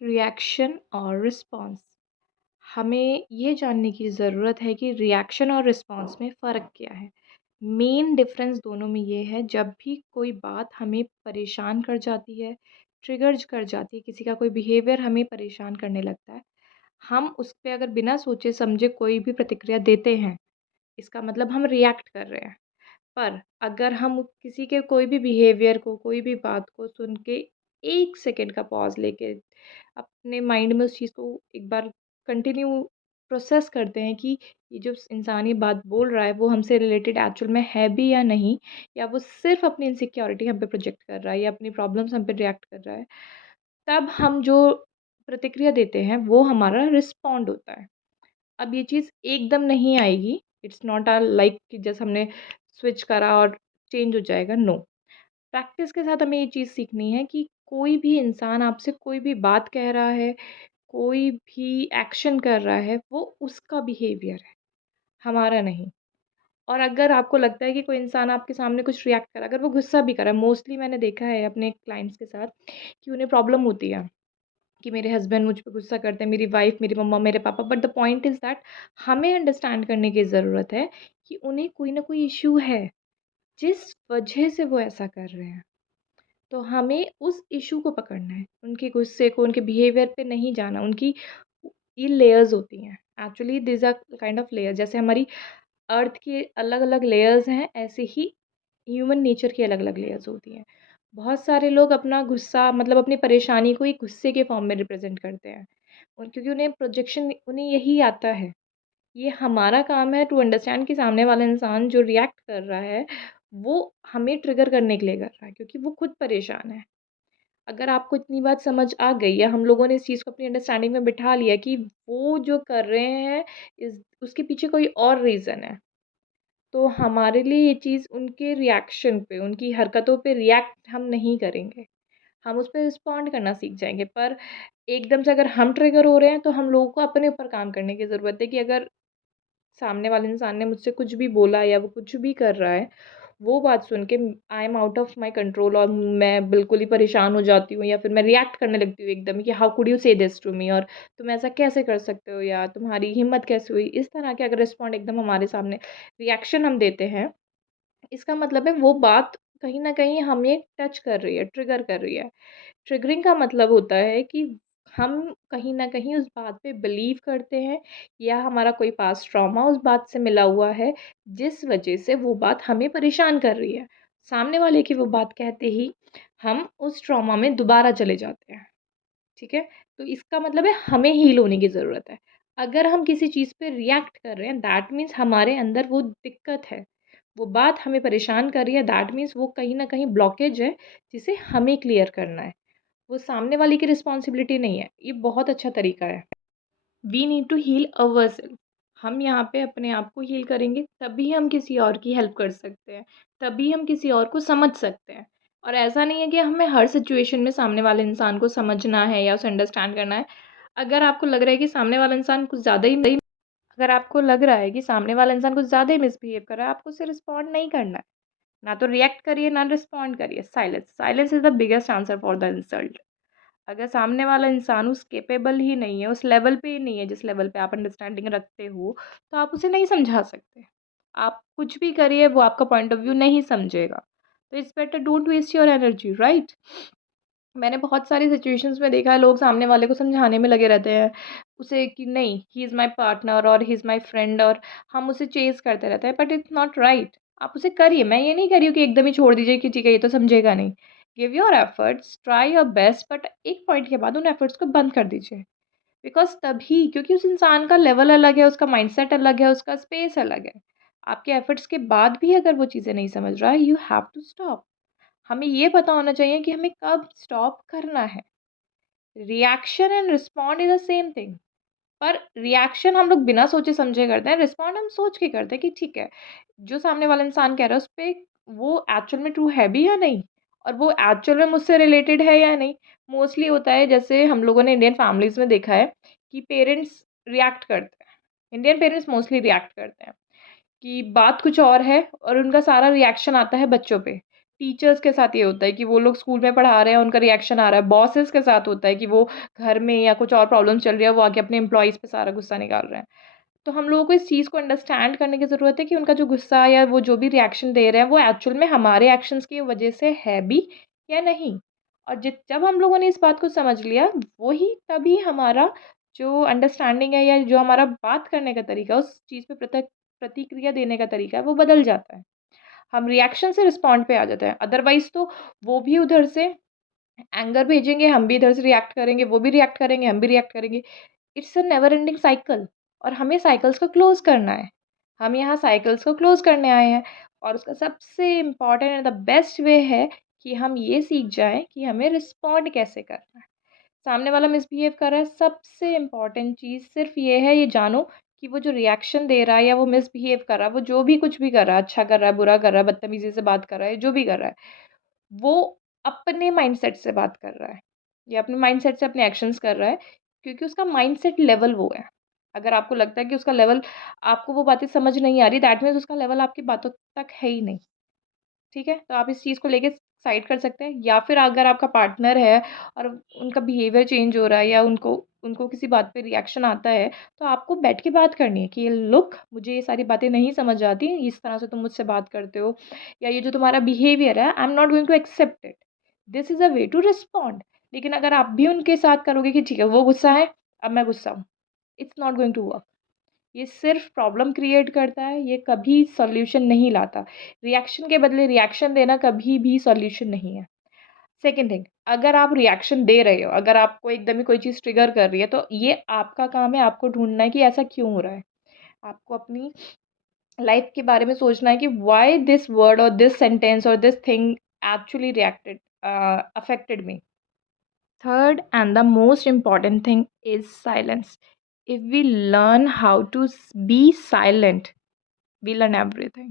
Reaction और response. हमें ये जानने की ज़रूरत है कि रिएक्शन और रिस्पॉन्स में फ़र्क क्या है। मेन डिफरेंस दोनों में ये है, जब भी कोई बात हमें परेशान कर जाती है, ट्रिगर्स कर जाती है, किसी का कोई बिहेवियर हमें परेशान करने लगता है, हम उस पे अगर बिना सोचे समझे कोई भी प्रतिक्रिया देते हैं, इसका मतलब हम रिएक्ट कर रहे हैं। पर अगर हम किसी के कोई भी बिहेवियर को, कोई भी बात को सुन के 1 सेकंड का पॉज़ लेके अपने माइंड में उस चीज़ को एक बार कंटिन्यू प्रोसेस करते हैं कि ये जो इंसान ये बात बोल रहा है वो हमसे रिलेटेड एक्चुअल में है भी या नहीं, या वो सिर्फ़ अपनी इनसिक्योरिटी हम पे प्रोजेक्ट कर रहा है या अपनी प्रॉब्लम्स हम पे रिएक्ट कर रहा है। तब हम जो प्रतिक्रिया देते हैं वो हमारा रिस्पॉन्ड होता है। अब ये चीज़ एकदम नहीं आएगी, इट्स नॉट लाइक कि जैसे हमने स्विच करा और चेंज हो जाएगा, नो। प्रैक्टिस के साथ हमें ये चीज़ सीखनी है कि कोई भी इंसान आपसे कोई भी बात कह रहा है, कोई भी एक्शन कर रहा है, वो उसका बिहेवियर है, हमारा नहीं। और अगर आपको लगता है कि कोई इंसान आपके सामने कुछ रिएक्ट कर रहा है, अगर वो गुस्सा भी कर रहा है, मोस्टली मैंने देखा है अपने क्लाइंट्स के साथ कि उन्हें प्रॉब्लम होती है कि मेरे हस्बैंड मुझ पे गुस्सा करते हैं, मेरी वाइफ़, मेरी मम्मा, मेरे पापा, but the point is that हमें अंडरस्टैंड करने की ज़रूरत है कि उन्हें कोई ना कोई इश्यू है, जिस वजह से वो ऐसा कर रहे हैं। तो हमें उस इश्यू को पकड़ना है, उनके गुस्से को, उनके बिहेवियर पे नहीं जाना, उनकी ये लेयर्स होती हैं। Actually these are kind of layers, जैसे हमारी अर्थ की अलग-अलग लेयर्स हैं, ऐसे ही ह्यूमन नेचर की अलग-अलग लेयर्स होती हैं। बहुत सारे लोग अपना गुस्सा मतलब अपनी परेशानी को एक गुस्से के फॉर्म में रिप्रेज़ेंट करते हैं, और क्योंकि उन्हें प्रोजेक्शन उन्हें यही आता है। ये हमारा काम है टू अंडरस्टैंड कि सामने वाला इंसान जो रिएक्ट कर रहा है, वो हमें ट्रिगर करने के लिए कर रहा है, क्योंकि वो खुद परेशान है। अगर आपको इतनी बात समझ आ गई या हम लोगों ने इस चीज़ को अपनी अंडरस्टैंडिंग में बिठा लिया कि वो जो कर रहे हैं इस उसके पीछे कोई और रीज़न है, तो हमारे लिए ये चीज़ उनके रिएक्शन पे, उनकी हरकतों पे रिएक्ट हम नहीं करेंगे। हम उस पे रिस्पॉन्ड करना सीख जाएँगे। पर एकदम से अगर हम ट्रिगर हो रहे हैं, तो हम लोगों को अपने ऊपर काम करने की ज़रूरत है कि अगर सामने वाले इंसान ने मुझसे कुछ भी बोला या वो कुछ भी कर रहा है, वो बात सुन के I am out of my control और मैं बिल्कुल ही परेशान हो जाती हूँ या फिर मैं रिएक्ट करने लगती हूँ एकदम कि हाउ कुड यू से दिस टू मी, और तुम ऐसा कैसे कर सकते हो या तुम्हारी हिम्मत कैसे हुई? इस तरह के अगर रिस्पॉन्ड एकदम हमारे सामने रिएक्शन हम देते हैं, इसका मतलब है वो बात कहीं न कहीं हमें टच कर रही है, ट्रिगर कर रही है। ट्रिगरिंग का मतलब होता है कि हम कहीं न कहीं उस बात पे बिलीव करते हैं या हमारा कोई पास्ट ट्रॉमा उस बात से मिला हुआ है, जिस वजह से वो बात हमें परेशान कर रही है। सामने वाले की वो बात कहते ही हम उस ट्रॉमा में दोबारा चले जाते हैं, ठीक है? तो इसका मतलब है हमें हील होने की ज़रूरत है। अगर हम किसी चीज़ पे रिएक्ट कर रहे हैं, दैट मीन्स हमारे अंदर वो दिक्कत है। वो बात हमें परेशान कर रही है, दैट मीन्स वो कहीं न कहीं ब्लॉकेज है, जिसे हमें क्लियर करना है। वो सामने वाले की रिस्पॉन्सिबिलिटी नहीं है। ये बहुत अच्छा तरीका है। We need to heal ourselves. हम यहाँ पे अपने आप को हील करेंगे, तभी हम किसी और की हेल्प कर सकते हैं, तभी हम किसी और को समझ सकते हैं। और ऐसा नहीं है कि हमें हर सिचुएशन में सामने वाले इंसान को समझना है या उसे अंडरस्टैंड करना है। अगर आपको लग रहा है कि सामने वाला इंसान कुछ ज़्यादा ही अगर आपको लग रहा है कि सामने वाला इंसान कुछ ज़्यादा ही मिसबिहेव कर रहा है, आपको उसे रिस्पॉन्ड नहीं करना है। ना तो रिएक्ट करिए, ना रिस्पॉन्ड करिए। Silence silence is the biggest answer for the insult. अगर सामने वाला इंसान उस कैपेबल ही नहीं है, उस लेवल पे ही नहीं है जिस लेवल पे आप अंडरस्टैंडिंग रखते हो, तो आप उसे नहीं समझा सकते। आप कुछ भी करिए, वो आपका पॉइंट ऑफ व्यू नहीं समझेगा। तो it's better don't waste your energy, right? मैंने बहुत सारी सिचुएशंस में देखा है, लोग सामने वाले को समझाने में लगे रहते हैं, उसे कि नहीं, ही इज़ माय पार्टनर और ही इज़ माय फ्रेंड, और हम उसे चेज़ करते रहते हैं, बट इट्स नॉट राइट। आप उसे करिए, मैं ये नहीं कह रही हूँ कि एकदम ही छोड़ दीजिए कि ठीक है, ये तो समझेगा नहीं। Give your efforts, try your best, but एक पॉइंट के बाद उन एफर्ट्स को बंद कर दीजिए। बिकॉज़ तभी, क्योंकि उस इंसान का लेवल अलग है, उसका माइंडसेट अलग है, उसका स्पेस अलग है। आपके एफर्ट्स के बाद भी अगर वो चीज़ें नहीं समझ रहा है, यू हैव टू स्टॉप। हमें ये पता होना चाहिए कि हमें कब स्टॉप करना है। Reaction and respond is the same thing. पर रिएक्शन हम लोग बिना सोचे समझे करते हैं, रिस्पॉन्ड हम सोच के करते हैं कि ठीक है, जो सामने वाला इंसान कह रहा है उस पे वो एक्चुअल में ट्रू है भी या नहीं, और वो एक्चुअल में मुझसे रिलेटेड है या नहीं। मोस्टली होता है, जैसे हम लोगों ने इंडियन फैमिलीज़ में देखा है कि पेरेंट्स रिएक्ट करते हैं। इंडियन पेरेंट्स मोस्टली रिएक्ट करते हैं कि बात कुछ और है और उनका सारा रिएक्शन आता है बच्चों पे। टीचर्स के साथ ये होता है कि वो लोग स्कूल में पढ़ा रहे हैं, उनका रिएक्शन आ रहा है। बॉसेस के साथ होता है कि वो घर में या कुछ और प्रॉब्लम चल रही है, वो आके अपने एम्प्लॉइज़ पे सारा गुस्सा निकाल रहे हैं। तो हम लोगों को इस चीज़ को अंडरस्टैंड करने की ज़रूरत है कि उनका जो गुस्सा या वो जो भी रिएक्शन दे रहे हैं, वो एक्चुअल में हमारे एक्शंस की वज़ह से है भी या नहीं। और जब हम लोगों ने इस बात को समझ लिया, वही तभी हमारा जो अंडरस्टैंडिंग है या जो हमारा बात करने का तरीका है, उस चीज़ पे प्रतिक्रिया देने का तरीका है, वो बदल जाता है। हम रिएक्शन से रिस्पॉन्ड पे आ जाते हैं। अदरवाइज़ तो वो भी उधर से एंगर भेजेंगे, हम भी इधर से रिएक्ट करेंगे, वो भी रिएक्ट करेंगे, हम भी रिएक्ट करेंगे। It's a never ending cycle और हमें साइकिल्स को क्लोज़ करना है। हम यहाँ साइकिल्स को क्लोज़ करने आए हैं और उसका सबसे important and the best way है कि हम ये सीख जाएँ कि हमें रिस्पॉन्ड कैसे करना है। सामने वाला मिसबिहेव कर रहा है, सबसे इम्पोर्टेंट चीज़ सिर्फ़ ये है, ये जानो कि वो जो रिएक्शन दे रहा है या वो मिसबिहेव कर रहा है, वो जो भी कुछ भी कर रहा है, अच्छा कर रहा है, बुरा कर रहा है, बदतमीज़ी से बात कर रहा है, जो भी कर रहा है, वो अपने माइंडसेट से बात कर रहा है या अपने माइंडसेट से अपने एक्शंस कर रहा है क्योंकि उसका माइंडसेट लेवल वो है। अगर आपको लगता है कि उसका लेवल आपको वो बातें समझ नहीं आ रही, दैट मीन्स उसका लेवल आपकी बातों तक है ही नहीं। ठीक है? तो आप इस चीज़ को लेके साइड कर सकते हैं या फिर अगर आपका पार्टनर है और उनका बिहेवियर चेंज हो रहा है या उनको उनको किसी बात पे रिएक्शन आता है, तो आपको बैठ के बात करनी है कि लुक मुझे ये सारी बातें नहीं समझ आती, इस तरह से तुम मुझसे बात करते हो या ये जो तुम्हारा बिहेवियर है, I am not going to accept it. This is a way to respond. लेकिन अगर आप भी उनके साथ करोगे कि ठीक है, वो गुस्सा है, अब मैं गुस्सा हूँ, it's not going to work. ये सिर्फ़ प्रॉब्लम क्रिएट करता है, ये कभी सॉल्यूशन नहीं लाता। रिएक्शन के बदले रिएक्शन देना कभी भी सॉल्यूशन नहीं है। सेकंड थिंग, अगर आप रिएक्शन दे रहे हो, अगर आपको एकदम ही कोई चीज़ ट्रिगर कर रही है, तो ये आपका काम है, आपको ढूँढना है कि ऐसा क्यों हो रहा है। आपको अपनी लाइफ़ के बारे में सोचना है कि व्हाई दिस वर्ड और दिस सेंटेंस और this thing actually affected me. Third and the most important thing is silence. If we learn how to be silent, we learn everything.